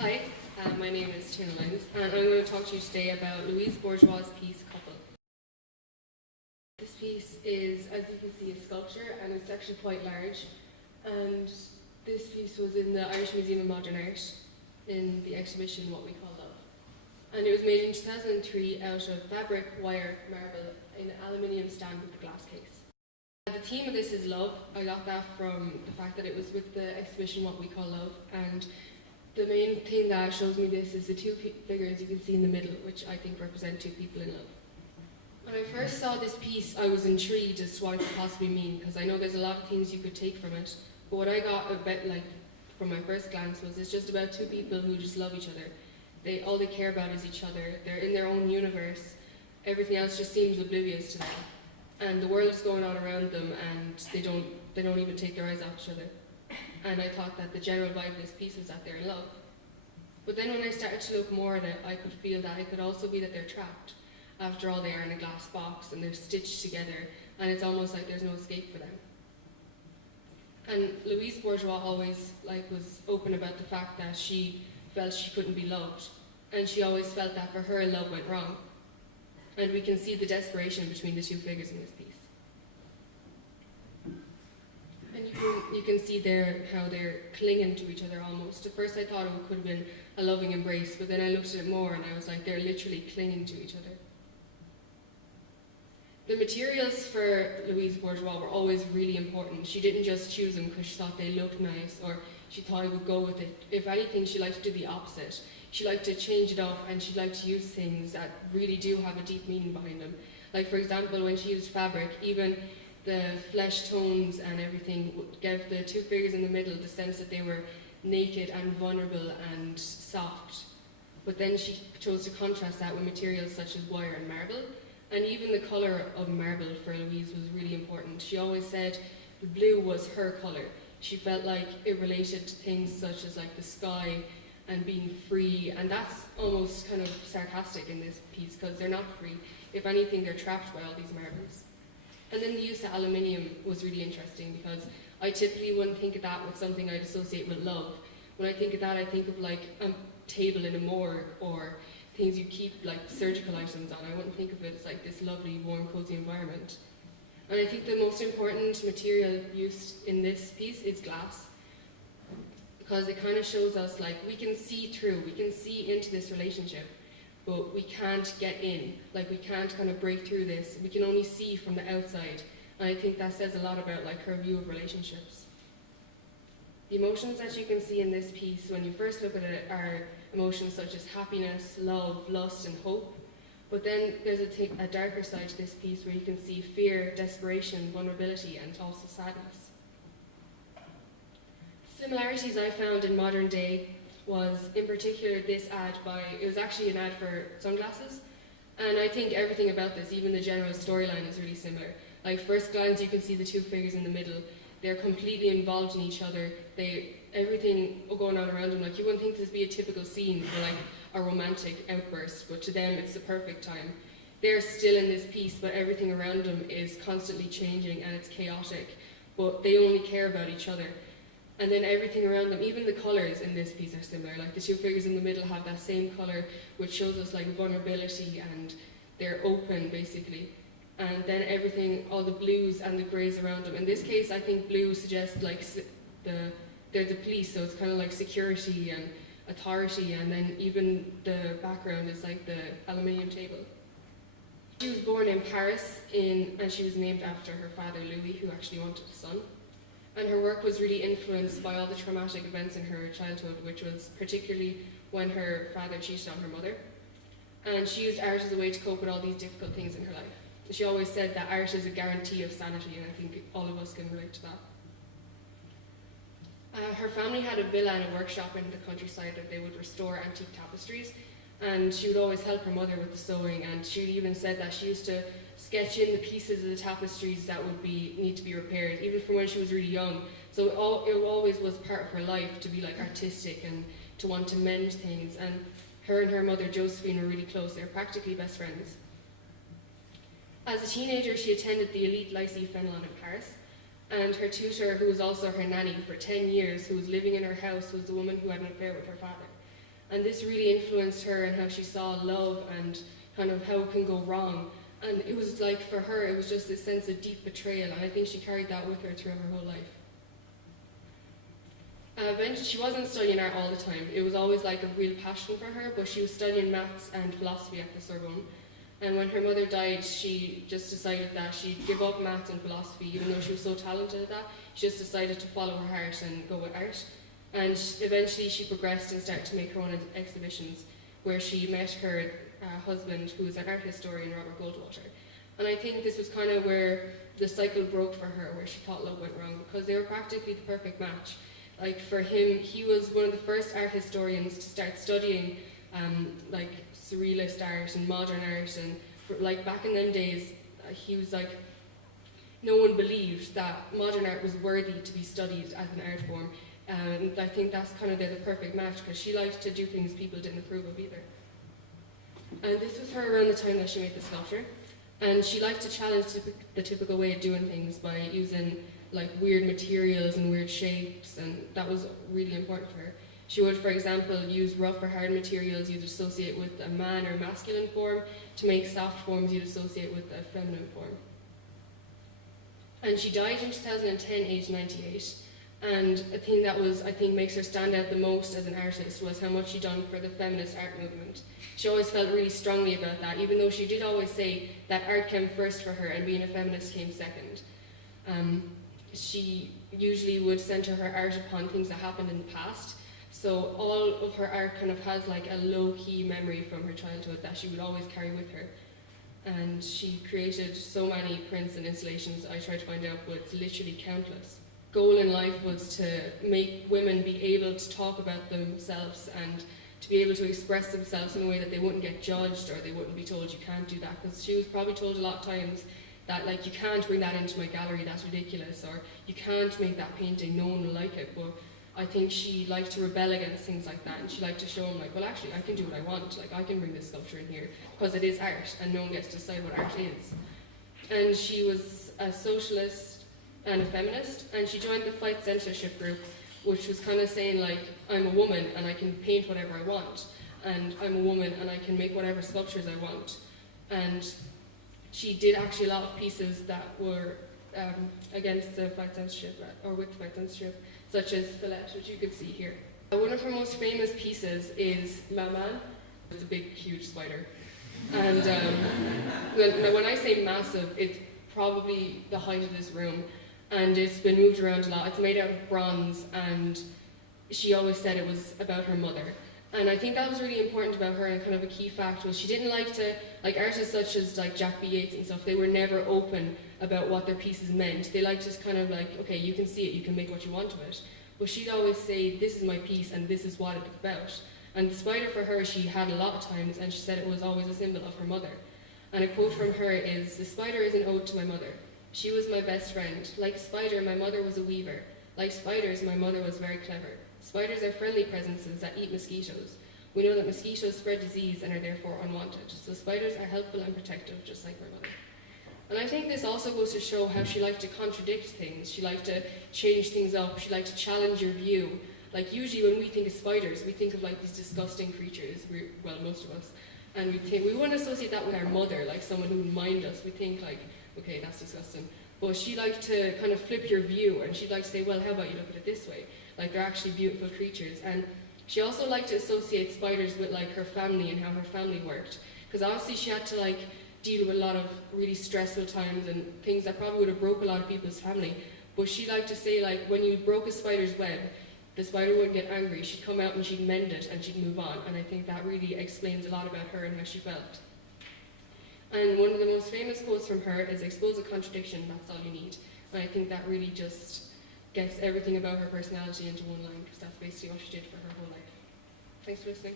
Hi, my name is Tierna Lyons, and I'm going to talk to you today about Louise Bourgeois' piece Couple. This piece is, as you can see, a sculpture, and it's actually quite large. And this piece was in the Irish Museum of Modern Art in the exhibition What We Call Love. And it was made in 2003 out of fabric, wire, marble, in an aluminium stand with a glass case. The theme of this is love. I got that from the fact that it was with the exhibition What We Call Love, and the main thing that shows me this is the two figures you can see in the middle, which I think represent two people in love. When I first saw this piece, I was intrigued as to what it could possibly mean, because I know there's a lot of things you could take from it, but what I got a bit from my first glance was it's just about two people who just love each other. All they care about is each other. They're in their own universe. Everything else just seems oblivious to them, and the world is going on around them, and they don't even take their eyes off each other. And I thought that the general vibe of this piece was that they're in love. But then when I started to look more at it, I could feel that it could also be that they're trapped. After all, they are in a glass box and they're stitched together, and it's almost like there's no escape for them. And Louise Bourgeois always was open about the fact that she felt she couldn't be loved, and she always felt that for her love went wrong. And we can see the desperation between the two figures in this piece. And you can see there how they're clinging to each other almost. At first I thought it could have been a loving embrace, but then I looked at it more and I was like, they're literally clinging to each other. The materials for Louise Bourgeois were always really important. She didn't just choose them because she thought they looked nice or she thought it would go with it. If anything, she liked to do the opposite. She liked to change it up, and she liked to use things that really do have a deep meaning behind them. Like, for example, when she used fabric, even the flesh tones and everything gave the two figures in the middle the sense that they were naked and vulnerable and soft. But then she chose to contrast that with materials such as wire and marble. And even the colour of marble for Louise was really important. She always said the blue was her colour. She felt like it related to things such as the sky and being free, and that's almost kind of sarcastic in this piece because they're not free. If anything, they're trapped by all these marbles. And then the use of aluminium was really interesting because I typically wouldn't think of that with something I'd associate with love. When I think of that, I think of a table in a morgue or things you keep surgical items on. I wouldn't think of it as this lovely, warm, cozy environment. And I think the most important material used in this piece is glass, because it kind of shows us we can see through, we can see into this relationship, but we can't get in. We can't kind of break through this. We can only see from the outside. And I think that says a lot about her view of relationships. The emotions that you can see in this piece when you first look at it are emotions such as happiness, love, lust, and hope. But then there's a darker side to this piece where you can see fear, desperation, vulnerability, and also sadness. Similarities I found in modern day was, in particular, this ad it was actually an ad for sunglasses, and I think everything about this, even the general storyline, is really similar. First glance, you can see the two figures in the middle. They're completely involved in each other. Everything going on around them, you wouldn't think this would be a typical scene for a romantic outburst, but to them it's the perfect time. They're still in this piece, but everything around them is constantly changing and it's chaotic, but they only care about each other. And then everything around them, even the colours in this piece are similar. The two figures in the middle have that same colour, which shows us vulnerability, and they're open basically. And then everything, all the blues and the greys around them. In this case, I think blue suggests they're the police, so it's kind of security and authority, and then even the background is the aluminium table. She was born in Paris, and she was named after her father Louis, who actually wanted a son. And her work was really influenced by all the traumatic events in her childhood, which was particularly when her father cheated on her mother. And she used art as a way to cope with all these difficult things in her life. She always said that art is a guarantee of sanity, and I think all of us can relate to that. Her family had a villa and a workshop in the countryside that they would restore antique tapestries, and she would always help her mother with the sewing, and she even said that she used to sketch in the pieces of the tapestries that would need to be repaired, even from when she was really young. So it always was part of her life to be artistic and to want to mend things, and her mother Josephine were really close. They were practically best friends. As a teenager, she attended the elite Lycée Fenelon in Paris, and her tutor, who was also her nanny for 10 years, who was living in her house, was the woman who had an affair with her father. And this really influenced her and how she saw love and kind of how it can go wrong. And it was like, for her, it was just this sense of deep betrayal, and I think she carried that with her throughout her whole life. Eventually, she wasn't studying art all the time. It was always like a real passion for her, but she was studying maths and philosophy at the Sorbonne. And when her mother died, she just decided that she'd give up maths and philosophy, even though she was so talented at that. She just decided to follow her heart and go with art. And eventually she progressed and started to make her own exhibitions, where she met her husband, who was an art historian, Robert Goldwater. And I think this was kind of where the cycle broke for her, where she thought love went wrong, because they were practically the perfect match. Like, for him, he was one of the first art historians to start studying like surrealist art and modern art, and like back in them days, he was like, no one believed that modern art was worthy to be studied as an art form. And I think that's kind of the perfect match, because she liked to do things people didn't approve of either. And this was her around the time that she made the sculpture. And she liked to challenge the typical way of doing things by using like weird materials and weird shapes, and that was really important for her. She would, for example, use rough or hard materials you'd associate with a man or masculine form to make soft forms you'd associate with a feminine form. And she died in 2010, aged 98. And a thing that makes her stand out the most as an artist was how much she'd done for the feminist art movement. She always felt really strongly about that, even though she did always say that art came first for her and being a feminist came second. She usually would center her art upon things that happened in the past. So all of her art kind of has like a low-key memory from her childhood that she would always carry with her. And she created so many prints and installations I tried to find out, but it's literally countless. Goal in life was to make women be able to talk about themselves and to be able to express themselves in a way that they wouldn't get judged, or they wouldn't be told you can't do that, because she was probably told a lot of times that like, you can't bring that into my gallery, that's ridiculous, or you can't make that painting, no one will like it. But I think she liked to rebel against things like that, and she liked to show them like, well actually I can do what I want, like I can bring this sculpture in here because it is art and no one gets to decide what art is. And she was a socialist and a feminist, and she joined the Fight Censorship group, which was kind of saying like, I'm a woman and I can paint whatever I want, and I'm a woman and I can make whatever sculptures I want. And she did actually a lot of pieces that were against the Fight Censorship, or with Fight Censorship, such as Filette, which you could see here. One of her most famous pieces is Maman. It's a big, huge spider. And now when I say massive, it's probably the height of this room, and it's been moved around a lot. It's made out of bronze, and she always said it was about her mother. And I think that was really important about her, and kind of a key fact was she didn't like to, like artists such as like Jack B. Yeats and stuff, they were never open about what their pieces meant. They liked to kind of like, okay, you can see it, you can make what you want of it. But she'd always say, this is my piece and this is what it's about. And the spider for her, she had a lot of times, and she said it was always a symbol of her mother. And a quote from her is, "The spider is an ode to my mother. She was my best friend. Like a spider, my mother was a weaver. Like spiders, my mother was very clever. Spiders are friendly presences that eat mosquitoes. We know that mosquitoes spread disease and are therefore unwanted. So spiders are helpful and protective, just like my mother." And I think this also goes to show how she liked to contradict things. She liked to change things up. She liked to challenge your view. Like usually when we think of spiders, we think of like these disgusting creatures, well, most of us. And we wouldn't associate that with our mother, like someone who would mind us. We think like, okay, that's disgusting. But she liked to kind of flip your view, and she'd like to say, well, how about you look at it this way? Like they're actually beautiful creatures. And she also liked to associate spiders with like her family and how her family worked. Because obviously she had to like deal with a lot of really stressful times and things that probably would have broke a lot of people's family. But she liked to say like, when you broke a spider's web, the spider wouldn't get angry. She'd come out and she'd mend it and she'd move on. And I think that really explains a lot about her and how she felt. And one of the most famous quotes from her is, "Expose a contradiction, that's all you need." And I think that really just gets everything about her personality into one line, because that's basically what she did for her whole life. Thanks for listening.